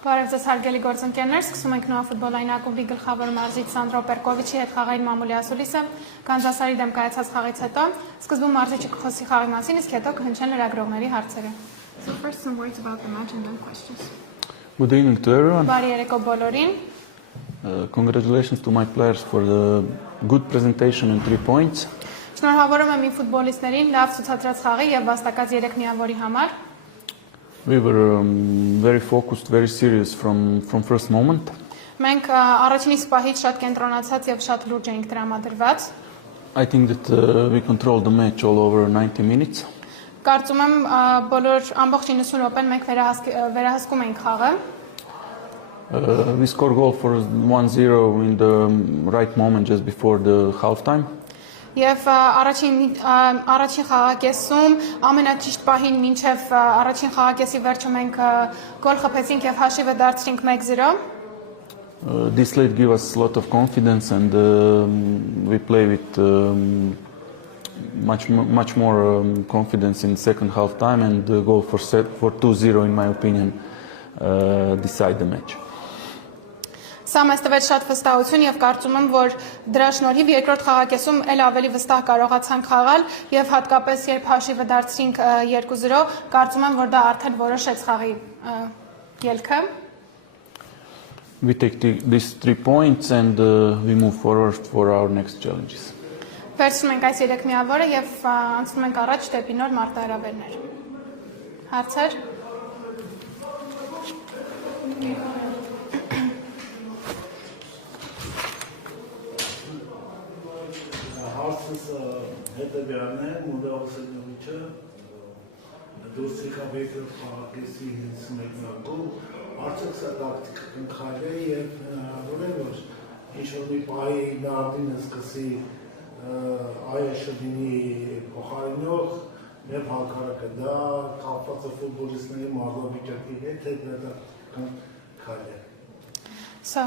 Բարև ձեզ հարգելի գործընկերներ, սկսում ենք նոա ֆուտբոլային ակումբի գլխավոր մարզիչ Սանդրո Պերկովիչի հետ խաղային մամուլի ասուլիսը Կանզասարի դեմ կայացած խաղից հետո սկզբում մարզիչը կխոսի խաղի մասին, իսկ հետո կհնչեն լրագրողների հարցերը. So first some words about the match and then questions. Good evening to everyone. Բարի երեկո բոլորին. Congratulations to my players for the good presentation and 3 points. Շնորհավորում եմ իմ ֆուտբոլիստներին լավ ցուցադրած խաղի եւ վաստակած 3 միավորի համար. We were very focused, very serious from first moment. Մենք առաջինից պահից շատ կենտրոնացած եւ շատ լուրջ էինք տրամադրված. I think that we controlled the match all over 90 minutes. Կարծում եմ բոլոր ամբողջ 90 րոպեն մենք վերահսկում էինք խաղը. We scored goal for 1-0 in the right moment just before the half time. Եվ առաջին խաղակեսում ամենաճիշտ պահին մինչև առաջին խաղակեսի վերջը մենք գոլ խփեցինք եւ հաշիվը դարձրինք 1-0. This lead gave us a lot of confidence and we play with much more confidence in second half time and the goal for 2-0 in my opinion decide the match. Սա մեզ տվեց շատ վստահություն եւ կարծում եմ, որ դրա շնորհիվ երկրորդ խաղակեսում ել ավելի վստահ կարողացանք խաղալ եւ հատկապես երբ հաշիվը դարձրինք 2-0, կարծում եմ, որ դա արդեն որոշեց խաղի ելքը. We take these 3 points and we move forward for our next challenges. Վերցնում ենք այս 3 միավորը եւ անցնում ենք առաջ դեպի նոր մարտահրավերներ. Հարցեր? Հարցս հետևյալն է, Մուդավասելյովիչը դուրս եկավ երկրորդ խաղակեսի 51-ում, արդյոք սա տակտիկական քայլ է եւ հնարավոր է, որ ինչ-որ մի պահի Նարդինը սկսի Այաշը լինի փոխարինող եւ հակառակը, դա կապված է ֆուտբոլիստների մարզավիճակի հետ, թե դա քայլ է։ So,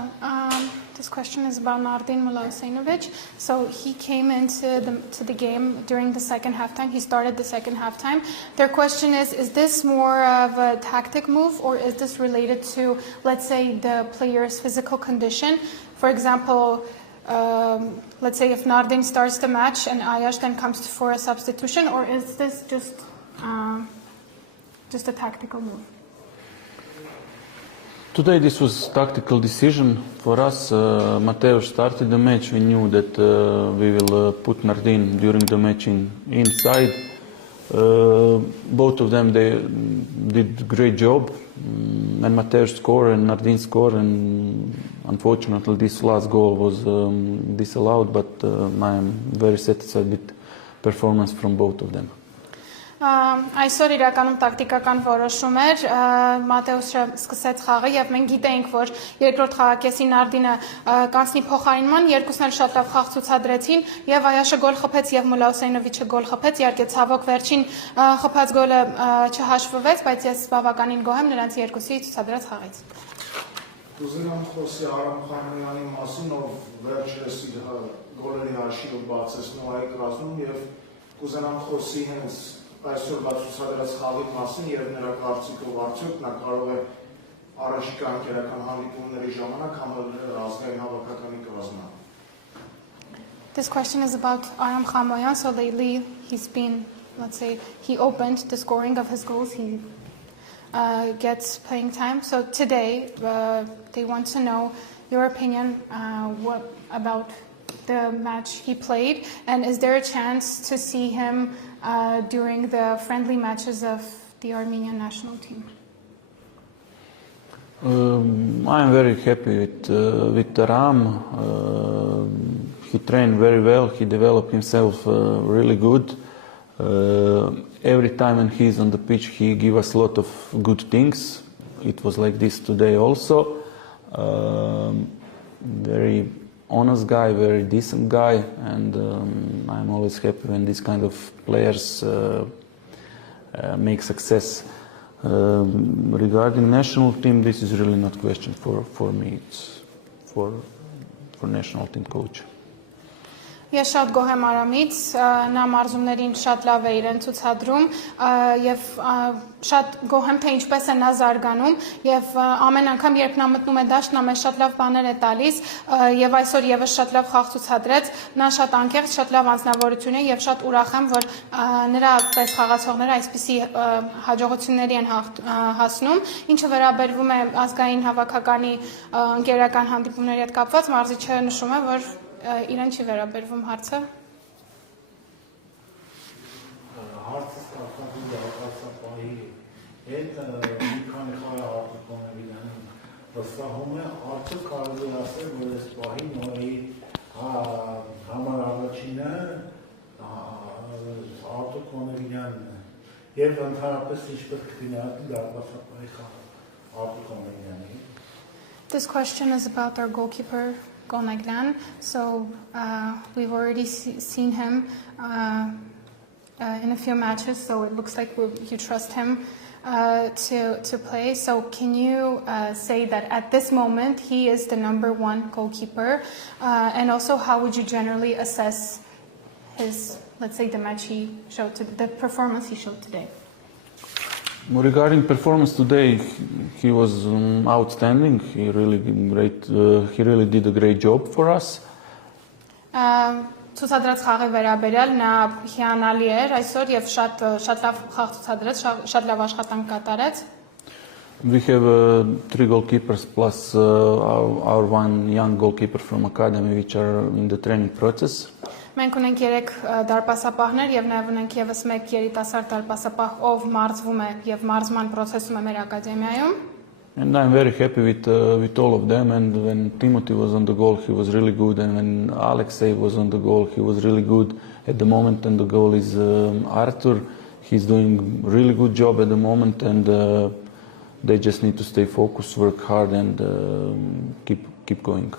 this question is about Nardin Milosavljević. So, he came into the game during the second halftime. He started the second halftime. Their question is this more of a tactic move or is this related to, let's say, the player's physical condition? For example, let's say if Nardin starts the match and Ayash then comes for a substitution, or is this just a tactical move? Today this was a tactical decision for us. Mateusz started the match. We knew that we will put Nardin during the match inside. Both of them they did a great job. And Mateusz scored and Nardin scored, and unfortunately this last goal was disallowed. But I am very satisfied with performance from both of them. Այսօր իրականում տակտիկական որոշում էր, Մատեոսը սկսեց խաղը եւ մենք գիտեինք, որ երկրորդ խաղակեսի Նարդինը կանցնի փոխարինման, երկուսն էլ շատ լավ խաղ ցուցադրեցին եւ Այաշը գոլ խփեց եւ Մուլասայնովիչը գոլ խփեց, իհարկե ցավոք վերջին խփած գոլը չհաշվվեց, բայց ես բավականին գոհ եմ նրանց երկուսի ցուցադրած խաղից։ Կուզենամ խոսի Արամ Խանոյանի մասին, ով վերջերս իր գոլերի հաշիվը բացեցնում այգրազում եւ կուզենամ խոսի հենց այսօր ցուցադրած խաղի մասին եւ նրա կարծիքով արդյոք նա կարող է առաջիկա անկերական հանդիպումների ժամանակ համալրել ազգային հավաքականի կազմը։ This question is about Aram Khamoyan. So lately he's been, let's say, he opened the scoring of his goals. He gets playing time. So today they want to know your opinion about the match he played, and is there a chance to see him during the friendly matches of the Armenian national team? I am very happy with Aram. He trained very well. He developed himself really good. Every time when he's on the pitch, he gives us a lot of good things. It was like this today also. Very honest guy, very decent guy, and I'm always happy when these kind of players make success. Regarding national team, this is really not a question for me. It's for national team coach. Ես շատ գոհ եմ Արամից, նա մարզումներին շատ լավ է իրեն ցուցադրում եւ շատ գոհ եմ թե ինչպես է նա զարգանում եւ ամեն անգամ երբ նա մտնում է դաշտ նա մեզ շատ լավ բաներ է տալիս եւ այսօր եւս շատ լավ խաղ ցուցադրեց, նա շատ անկեղծ, շատ լավ անձնավորություն է եւ շատ ուրախ եմ որ նրա պես խաղացողները այսպիսի հաջողությունների են հասնում, ինչը վերաբերվում է ազգային հավաքականի ընկերական հանդիպումների հետ կապված մարզիչը նշում է որ իրեն չի վերաբերվում հարցը։ Հարցը ստացվում է հակասապահի հետ մի քանի խաղ արտոնավիդանում վստահում է, արդյոք կարելի է ասել, որ այս պահին նորի համար առաջինը արտոնավիդյանն է եւ ընդհանրապես ինչպես կգնահատի դարպասապահի խաղը արտոնավիդյանի։ This question is about our goalkeeper Gonaglan. So we've already seen him in a few matches, so it looks like you trust him to play. So can you say that at this moment he is the #1 goalkeeper, and also how would you generally assess his, let's say, the match he showed, the performance he showed today? Regarding performance today, he was outstanding. He really did a great job for us. Ցուցադրած խաղի վերաբերյալ նա հիանալի էր այսօր եւ շատ լավ խաղ ցուցադրեց, շատ լավ աշխատանք կատարեց։ We have 3 goalkeepers plus our one young goalkeeper from academy which are in the training process. Մենք ունենք 3 դարպասապահներ եւ նաեւ ունենք եւս 1 երիտասարդ դարպասապահ, ով մարզվում է եւ մարզման process-ում է մեր ակադեմիայում։ And I'm very happy with all of them. And when Timothy was on the goal, he was really good. And when Alexei was on the goal, he was really good at the moment. And the goal is Arthur. He's doing really good job at the moment. And they just need to stay focused, work hard, and keep going.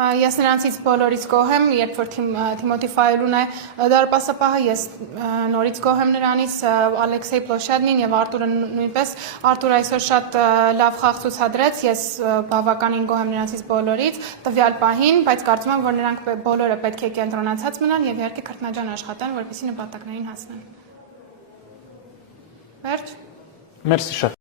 Ես նրանցից բոլորից գոհ եմ, երբ որ Թիմոթի Ֆայելուն է դարպասապահը, ես նորից գոհ եմ նրանից, Ալեքսեյ Պլոշյադնին եւ Արտուրը նույնպես։ Արտուրը այսօր շատ լավ խաղ ցուցադրեց, ես բավականին գոհ եմ նրանցից բոլորից տվյալ պահին, բայց կարծում եմ, որ նրանք բոլորը պետք է կենտրոնացած մնան եւ իհարկե քրտնաջան աշխատեն, որպեսզի նպատակներին հասնեն։ Վերջ։ Merci, chef.